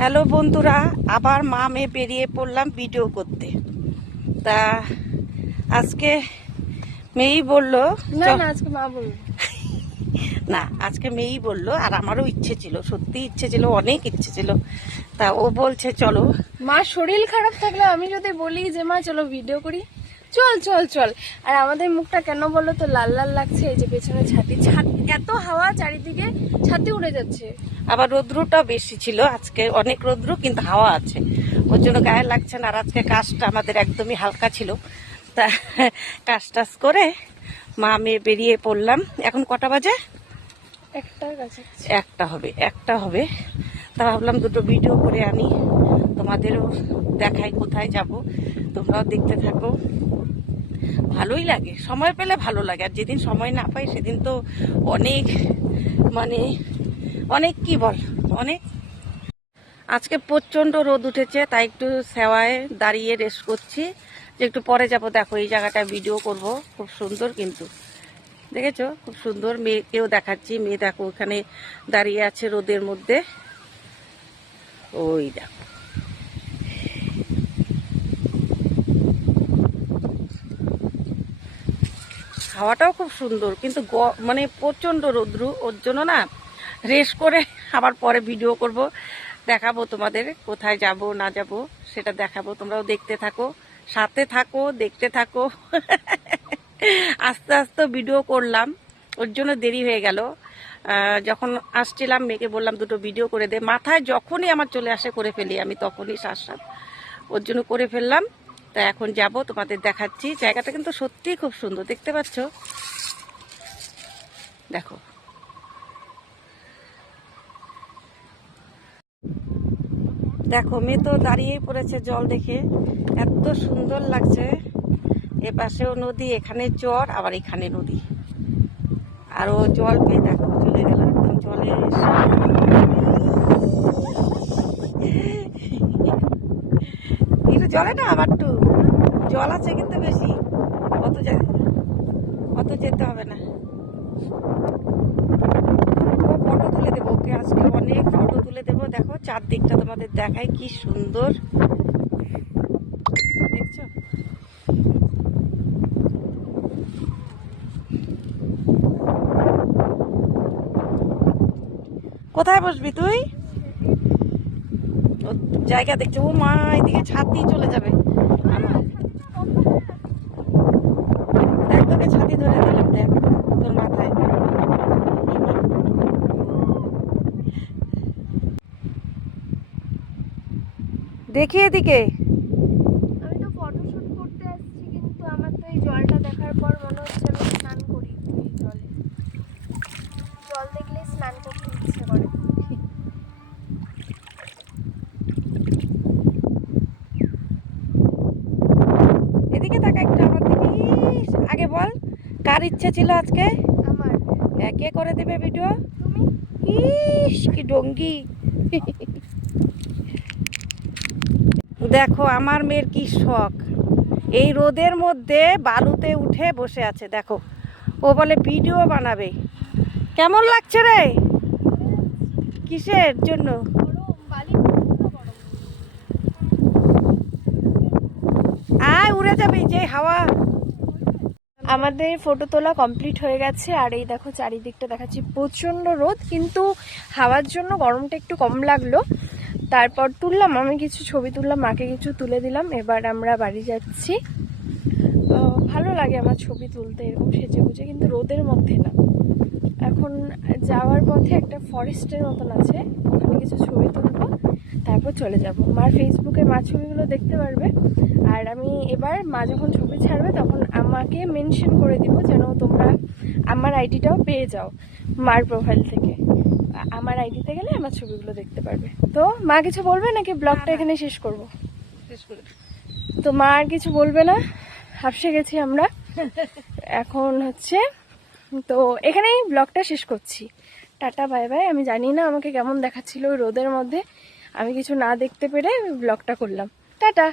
Hello বন্ধুরা, আবার মা মেয়ে বেরিয়ে পড়লাম ভিডিও করতে। তা আজকে মেয়েই বললো আজকে মা বললো না, আজকে মেয়েই বললো, আর আমারও ইচ্ছে ছিল, সত্যি ইচ্ছে ছিল, অনেক ইচ্ছে ছিল। তা ও বলছে চলো। মা শরীর খারাপ থাকলে আমি যদি বলি যে মা চলো ভিডিও করি, চল চল চল। আর আমাদের মুখটা কেন বলো তো লাল লাল লাগছে, এই যে পেছনে ছাতি এত হাওয়া, চারিদিকে ছাতি উড়ে যাচ্ছে। আবার রৌদ্রটা বেশি ছিল আজকে, অনেক রৌদ্র, কিন্তু হাওয়া আছে, ওর জন্য গায়ে লাগছে না। আর আজকে কাজটা আমাদের একদমই হালকা ছিল। তা কাজ টাজ করে মা মেয়ে বেরিয়ে পড়লাম। এখন কটা বাজে? একটা হবে। তা ভাবলাম দুটো ভিডিও করে আনি, তোমাদেরও দেখাই কোথায় যাব, তোমরাও দেখতে থাকো। ভালোই লাগে, সময় পেলে ভালো লাগে, আর যেদিন সময় না পাই সেদিন তো অনেক অনেক কি বল অনেক। আজকে প্রচণ্ড রোদ উঠেছে, তাই একটু সেওয়ায় দাঁড়িয়ে রেস্ট করছি, যে একটু পরে যাব। দেখো এই জায়গাটা ভিডিও করব, খুব সুন্দর কিন্তু, দেখেছো খুব সুন্দর। মেয়েকেও দেখাচ্ছি, মেয়ে দেখো ওখানে দাঁড়িয়ে আছে রোদের মধ্যে, ওই দেখো। হাওয়াটাও খুব সুন্দর, কিন্তু প্রচণ্ড রৌদ্র, ওর জন্য না রেস্ট করে আবার পরে ভিডিও করব, দেখাবো তোমাদের কোথায় যাব না যাব সেটা দেখাবো। তোমরাও দেখতে থাকো, সাথে থাকো, দেখতে থাকো। আস্তে আস্তে ভিডিও করলাম, ওর জন্য দেরি হয়ে গেল। যখন আসছিলাম মেয়েকে বললাম দুটো ভিডিও করে দে, মাথায় যখনই আমার চলে আসে করে ফেলি আমি, তখনই সাত ওর জন্য করে ফেললাম। তা এখন যাব, তোমাদের দেখাচ্ছি। জায়গাটা কিন্তু সত্যিই খুব সুন্দর, দেখতে পাচ্ছ, দেখো। দেখো মেয়ে তো দাঁড়িয়েই পড়েছে জল দেখে, এত সুন্দর লাগছে। এ পাশেও নদী, এখানে চর, আবার এখানে নদী, আর ও জল পেয়ে দেখো চলে গেল একদম জলে। কিন্তু জলে না আবার একটু জল আছে, কিন্তু বেশি অত যেতে হবে না। ফটো তুলে দেবো ওকে, আজকে অনেক ফটো তুলে দেবো। দেখো চারদিকটা তোমাদের দেখাই, কি সুন্দর দেখছো। কোথায় বসবি তুই? জায়গা দেখছো, ও মা এদিকে ছাদ দিয়ে চলে যাবে আমার। দেখ তোকে ছাতি ধরে দিলাম, দেখ তোর মাথায়। দেখি এদিকে। আমি তো ফটোশুট করতে আসছি, কিন্তু আমার তো এই জলটা দেখার পর মনে হচ্ছে আমি স্নান করি। এই জল দেখলে স্নান করতে ইচ্ছে করে। এদিকে তাকা একটু আমার দিকে। ইস, আগে বল কার ইচ্ছে ছিল আজকে? আমার। কে করে দেবে ভিডিও? তুমি। ইস কি ডঙ্গি। দেখো আমার মেয়ের কি শখ, এই রোদের মধ্যে বালুতে উঠে বসে আছে। দেখো ও বলে ভিডিও বানাবে। কেমন লাগছে রে? কিসের জন্য? আয় উড়ে যাবে যে হাওয়া। আমাদের ফটো তোলা কমপ্লিট হয়ে গেছে, আর এই দেখো চারিদিকটা দেখাচ্ছি, প্রচন্ড রোদ, কিন্তু হাওয়ার জন্য গরমটা একটু কম লাগলো। তারপর তুললাম, আমি কিছু ছবি তুললাম, মাকে কিছু তুলে দিলাম। এবার আমরা বাড়ি যাচ্ছি। ভালো লাগে আমার ছবি তুলতে এরকম সেজে গুজে, কিন্তু রোদের মধ্যে না। এখন যাওয়ার পথে একটা ফরেস্টের মতন আছে, ওখানে কিছু ছবি তুলবো, তারপর চলে যাব। মার ফেসবুকে মা ছবিগুলো দেখতে পারবে। আর আমি এবার মা যখন ছবি ছাড়বে তখন আমাকে মেনশন করে দিব, যেন তোমরা আমার আইডিটাও পেয়ে যাও মার প্রোফাইল থেকে। আমার আইডিতে গেলে আমার ছবিগুলো দেখতে পারবে। তো মা কিছু বলবে নাকি ব্লগটা এখানে শেষ করব? তো মা আর কিছু বলবে না, হাফসে গেছি আমরা এখন হচ্ছে। তো এখানেই ব্লগটা শেষ করছি। Tata bye bye. আমি জানি না আমাকে কেমন দেখাচ্ছিল ওই রোদের মধ্যে, আমি কিছু না দেখতে পেরে ব্লগটা করলাম। টাটা।